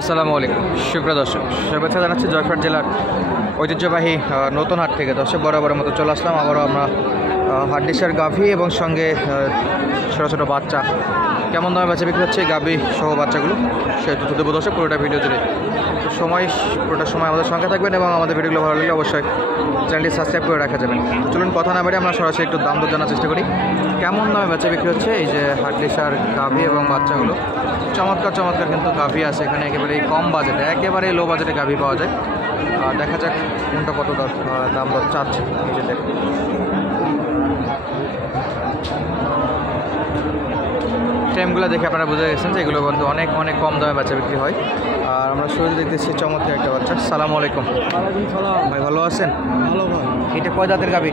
আসসালামু আলাইকুম সুপ্রিয় দর্শক, শুভেচ্ছা জানাচ্ছি জয়পুরহাট জেলার ঐতিহ্যবাহী নতুন হাট থেকে। দর্শক বরাবরের মতো চলে আসলাম আবারও আমরা হাড্ডিসার গাভী এবং সঙ্গে ছোটো ছোটো বাচ্চা কেমন দামে বেচা বিক্রি হচ্ছে গাভী সহ বাচ্চাগুলো সে তথ্য দেবো দর্শক পুরোটা ভিডিও জুড়ে। পুরোটা সময় আমাদের সঙ্গে থাকবেন এবং আমাদের ভিডিওগুলো ভালো লাগলে অবশ্যই চ্যানেলটি সাবস্ক্রাইব করে রাখা যাবেন। তো চলুন কথা না বেরিয়ে আমরা সরাসরি একটু দাম দর জানার চেষ্টা করি কেমন দামে বেচা বিক্রি হচ্ছে এই যে হাড্ডিসার গাভী এবং বাচ্চাগুলো। চমৎকার চমৎকার কিন্তু গাভী আছে এখানে, একেবারে কম বাজেটে, একেবারে লো বাজেটে গাভী পাওয়া যায়। দেখা যাক কোনটা কত দাম দর চাচ্ছে। এই যে দেখুন ফ্রেমগুলো দেখে আপনারা বুঝে গেছেন যে এগুলো কিন্তু অনেক অনেক কম দামে বাচ্চা বিক্রি হয়। আর আমরা শুরুতে দেখতেছি চমৎকার একটা বাচ্চা। সালামু আলাইকুম ভাই, ভালো আছেন? ভালো ভাই। এটা কয় দাঁতের গাভী?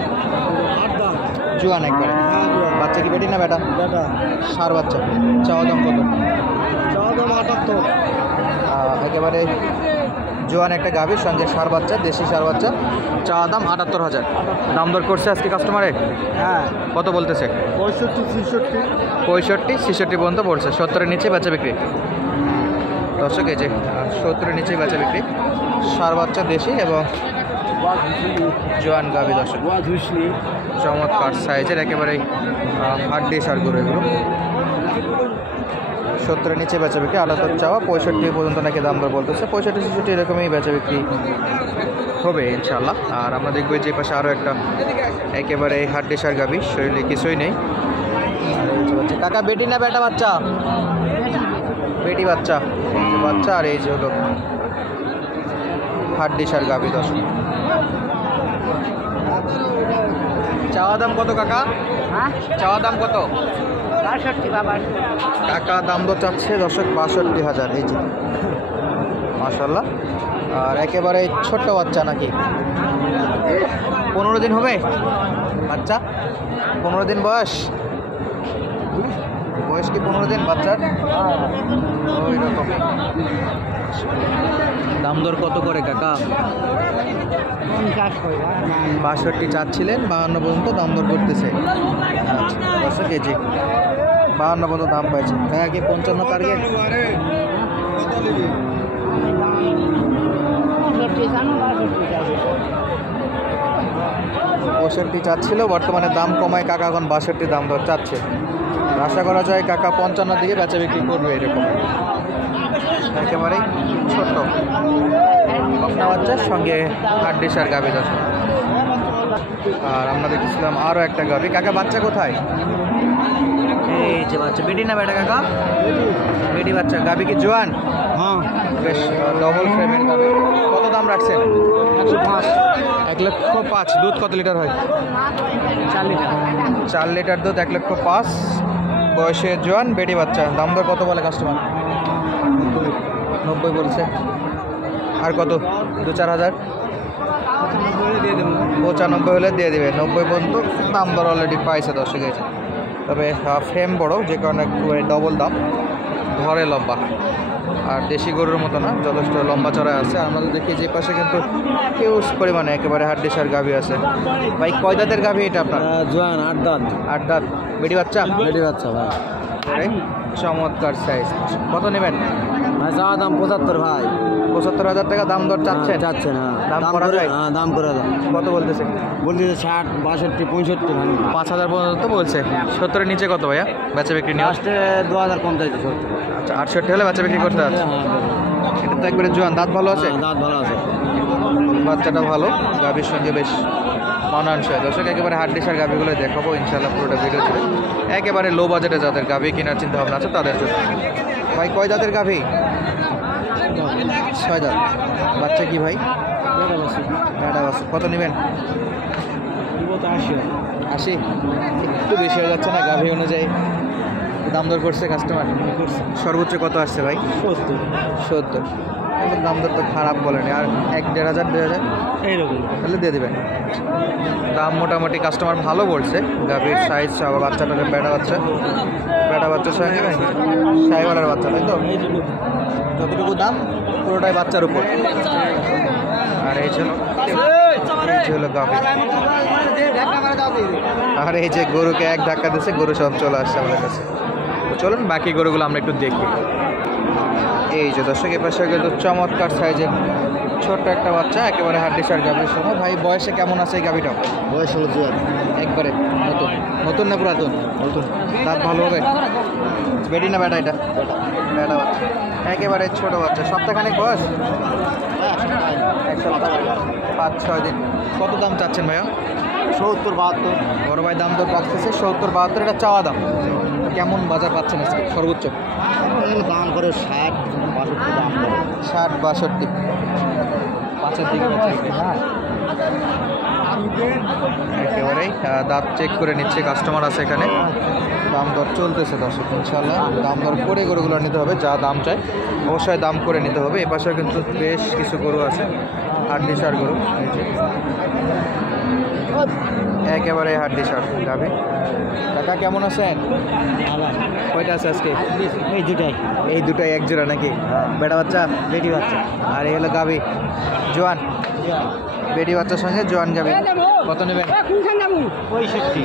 জুয়ান একবারে। বাচ্চা কি বেটি না বেটা? বেটা। সার বাচ্চা। চাওয়া দাম কত? চাওয়া দাম 78। একেবারে জোয়ান একটা গাভীর সঙ্গে সার বাচ্চা, দেশি সার বাচ্চা। চাওয়া দাম 78,000। দাম দর করছে আজকে কাস্টমারে? হ্যাঁ। কত বলতেছে? 65-66 পর্যন্ত পড়ছে। 70-এর নিচে বেচা বিক্রি। দর্শক এই যে 70-এর নিচে বেচা বিক্রি। সার বাচ্চা দেশি এবং জোয়ান গাভী। দর্শক চমৎকার সাইজের একেবারে হাড্ডি সার গরু এগুলো। 70-এর নিচে বেচা বিক্রি। 78 চাওয়া, 65 পর্যন্ত নাকি দাম দর বলতেছে। 65-66 এরকমই বেচা বিক্রি হবে ইনশাল্লাহ। আর আমরা দেখবো যে পাশে আরও একটা একেবারে হাড্ডি সার গাভী, শরীরে কিছুই নেই। কাকা বেটি না বেটা বাচ্চা? বেটি বাচ্চা। বাচ্চা আর এই যে হলো হাড্ডি সার গাভী। দর্শক চাওয়া দাম কত কাকা? চাওয়া দাম কত? 62 বাবা। কাকা দাম দর চাচ্ছে দর্শক 62,000। এই যে মাশাল্লাহ। আর একেবারে ছোট্ট বাচ্চা নাকি? 15 দিন হবে বাচ্চা? 15 দিন বয়স? বয়স কি 15 দিন বাচ্চার? ওই রকম। দাম দর কত করে কাকা? 62 চাচ্ছিলেন, 52 পর্যন্ত দাম দর করতেছে। আচ্ছা কেজি 52 পর্যন্ত দাম পাইছে। হ্যাঁ কি 55 টার্গেট? 65 চাচ্ছিল, বর্তমানে দাম কমায় কাকা এখন 62 দাম দর চাচ্ছে। আশা করা যায় কাকা 55 দিকে বেচা বিক্রি করবে এরকম। একেবারেই ছোট্ট বকনা বাচ্চার সঙ্গে হাড্ডি সার গাভী। দর্শক আর আমরা দেখেছিলাম আরও একটা গাভী। কাকা বাচ্চা কোথায়? এই যে বাচ্চা। বেটি না বেটা কাকা? বেটি বাচ্চা। গাভী কি জোয়ান? হ্যাঁ। বেশ ডবল ফ্রেমের গাভী। কত দাম রাখছেন? 1,05,000। দুধ কত লিটার হয়? 4 লিটার। 4 লিটার দুধ, 1,05,000। বয়সে জোয়ান, বেটি বাচ্চা। দাম দর কত বলে কাস্টমার? 90 বলছে। আর কত? 2-4 হাজার? 95 হলে দিয়ে দেবে। 90 পর্যন্ত দাম দর অলরেডি পাইছে দর্শক। গেছে তবে ফ্রেম বড়, যে কারণে ডবল দাম। ঘরে লম্বা আর দেশি গরুর মতো না, যথেষ্ট লম্বা চড়াই আছে। আমাদের দেখি যে পাশে কিন্তু হিউজ পরিমাণে একেবারে হাড্ডি সার গাভী আছে। ভাই কয় দাঁতের গাভী এটা আপনার? জোয়ান 8 দাঁত। 8 দাঁত। বেটি বাচ্চা? বেটি বাচ্চা ভাই। চমৎকার সাইজ। কত নেবেন ভাই? চাওয়া দাম 75 ভাই। 75,000 টাকা দাম দর চাচ্ছেন? চাচ্ছেন। দাম করা যায়? হ্যাঁ, দাম করে দাও। কত বলতেছে? বলতেছে 60, 62, 65 ভাই। 5,000 পর্যন্ত বলছে। 70-এর নিচে কত ভাইয়া বেচা বিক্রি নিয়ে? লাস্টে 2000 কম চাইছে। 70। আচ্ছা 68 হলে বেচা বিক্রি করতে আছে। এটা তো একবারে জোয়ান, দাঁত ভালো আছে? দাঁত ভালো আছে। বাচ্চাটা ভালো, গাভীর সঙ্গে বেশ মানানসই। দর্শক একেবারে হাড্ডি সার গাভীগুলো দেখাবো ইনশাল্লাহ পুরোটা ভিডিও ছিল। একেবারে লো বাজেটে যাদের গাভী কেনার চিন্তা ভাবনা আছে তাদের জন্য। ভাই কয় দাঁতের গাভী? 6 দাঁত। বাচ্চা কি ভাই? বেটা বাচ্চা। কত নেবেন? 80? একটু বেশি হয়ে যাচ্ছে না গাভী অনুযায়ী? দাম দর করছে কাস্টমার? সর্বোচ্চ কত আসছে ভাই? 70। কিন্তু দাম দর তো খারাপ বলেনি। আর 1-1.5 হাজার 2,000 এইরকম তাহলে দিয়ে দেবেন। দাম মোটামুটি কাস্টমার ভালো বলছে। গাভীর সাইজ আবার বাচ্চাটা বেটা বাচ্চা। বেটা বাচ্চার সঙ্গে সাইওয়ালার বাচ্চা, তাই তো? যতটুকু দাম পুরোটাই বাচ্চার উপর। আর এই হলো গাভী। আর এই যে গরুকে এক ধাক্কা দিচ্ছে, গরু সব চলে আসছে আমাদের কাছে। তো চলুন বাকি গরুগুলো আমরা একটু দেখি। এই যে দর্শক এ পাশে কিন্তু চমৎকার সাইজের ছোট্ট একটা বাচ্চা, একেবারে হাড্ডিসার গাভীর সহ। ভাই বয়সে কেমন আছে এই গাভীটা? বয়স হলো জোয়ান। একবারে নতুন, নতুন না পুরাতন? নতুন। দাঁত ভালো হবে? বেটি না বেটা এটা? বেটা বাচ্চা, একেবারে ছোট বাচ্চা। সপ্তাহখানেক বয়স? এক সপ্তাহ, 5-6 দিন। কত দাম চাচ্ছেন ভাইয়া? 70-72। বড় ভাই দাম দর পাচ্ছেছে 70-72, এটা চাওয়া দাম। কেমন বাজার পাচ্ছেন আজকে সর্বোচ্চ? দাম করে 60-62 দাম করে। 60-62, 5-এর দিকে একেবারেই দাঁত চেক করে নিচ্ছে, কাস্টমার আছে এখানে। দাম দর চলতেছে দর্শক, ইনশাল্লাহ দাম দর করে গরুগুলো নিতে হবে। যা দাম চাই অবশ্যই দাম করে নিতে হবে। এ পাশেও কিন্তু বেশ কিছু গরু আছে, হাড্ডিসার গরু। এই যে একেবারে হাড্ডিসার গাভী। কাকা কেমন আছেন? কয়টা আছে আজকে? এই দুটাই এক জোড়া নাকি? বেটা বাচ্চা, বেটি বাচ্চা। আর এই হলো গাভী জোয়ান। বেটি বাচ্চার সঙ্গে জোয়ান গাভী। কত নেবেন? 65।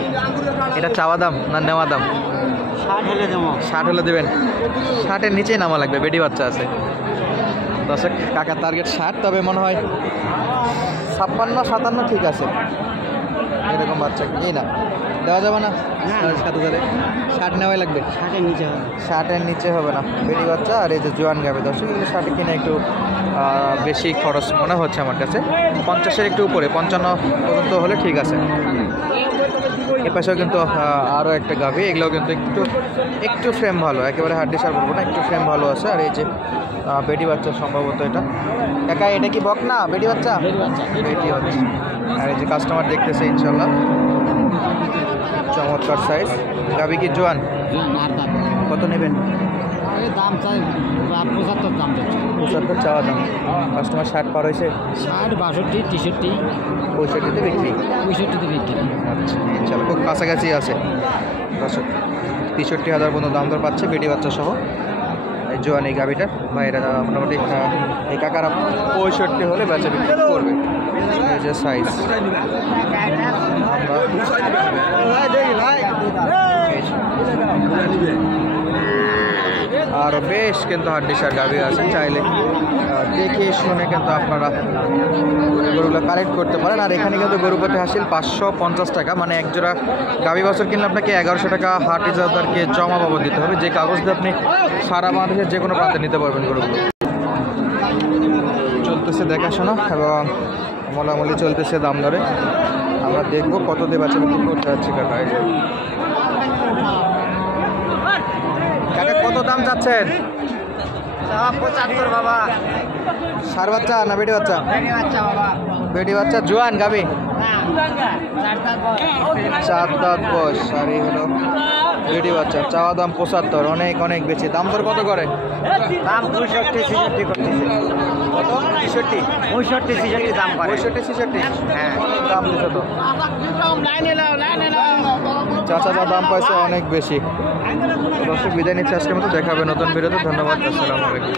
এটা চাওয়া দাম না নেওয়া দাম? 60 হলে দেবো। 60 হলে দেবেন? 60-এর নিচেই নামা লাগবে, বেটি বাচ্চা আছে। দর্শক কাকার টার্গেট 60, তবে মনে হয় 56-57 ঠিক আছে। এরকম বাচ্চা এই না দেওয়া যাবে না? 7,000-এ 60 নেওয়াই লাগবে। 60-এর নিচে হবে। 60-এর নিচে হবে না। বেটি বাচ্চা আর এই যে জোয়ান গাভী দর্শক, এগুলো 60 কিনে একটু বেশি খরচ মনে হচ্ছে আমার কাছে। 50-এর একটু উপরে, 55 পর্যন্ত হলে ঠিক আছে। এ পাশেও কিন্তু আরও একটা গাভী, এগুলোও কিন্তু একটু ফ্রেম ভালো, একেবারে হাড্ডিসার বলবো না, একটু ফ্রেম ভালো আছে। আর এই যে বেটি বাচ্চা সম্ভবত এটা। কাকা এটা কি বক না বেটি বাচ্চা? বেটি বাচ্চা। আর এই যে কাস্টমার দেখতেছে ইনশাল্লাহ, চমৎকার সাইজ। গাভী কি জোয়ান? কত নেবেন? দাম চাই 75 দাম চাচ্ছে। 75 চাওয়া দাম। কাস্টমার 60 পার হয়েছে? 60, 62, 63, 65-তে বিক্রি। 65-তে বিক্রি। আচ্ছা ইনশাল্লাহ খুব কাছাকাছি আছে দর্শক। 63,000 পর্যন্ত দাম দর পাচ্ছে বেটি বাচ্চা সহ এই জোয়ান এই গাভীটা। ভাইরা মোটামুটি এই কাকারা 65 হলে বেচা বিক্রি করবে। এই যে সাইজ। আর বেশ কিন্তু হাড্ডিসার গাভী আছে, চাইলে দেখে শুনে কিন্তু আপনারা গরুগুলো কালেক্ট করতে পারেন। আর এখানে কিন্তু গরু প্রতি হাসিল 550 টাকা, মানে এক জোড়া গাভী বছর কিনলে আপনাকে 1100 টাকা হাট ইজারাদারকে জমা বাবদ দিতে হবে, যে কাগজ দিয়ে আপনি সারা বাংলাদেশের যে কোনো প্রান্তে নিতে পারবেন গরুগুলো। চলতেছে দেখাশোনা এবং মোলামুলি চলতেছে দাম দরে। আমরা দেখবো কত দিয়ে বাচ্চা বিক্রি করতে যাচ্ছি কাকা। কাকা কত দাম চাচ্ছেন? 75 বাবা। ষাঁড় বাচ্চা না বেটি বাচ্চা? বেটি বাচ্চা বাবা। বেটি বাচ্চা জোয়ান গাভী, 4 দাঁত বয়স। আর এই হলো বেটি বাচ্চা, চাওয়া দাম 75, অনেক অনেক বেশি। দাম দর কত করে? দাম 65-66 করতেছে। কত? 63, 65-66 দাম করে। 65-66? হ্যাঁ। দাম দিছে তো চাচা, যা দাম পাইছে অনেক বেশি। দর্শক বিদায় নিচ্ছে আজকের মতো, দেখা হবে নতুন ভিডিওতে। ধন্যবাদ, আসসালামু আলাইকুম।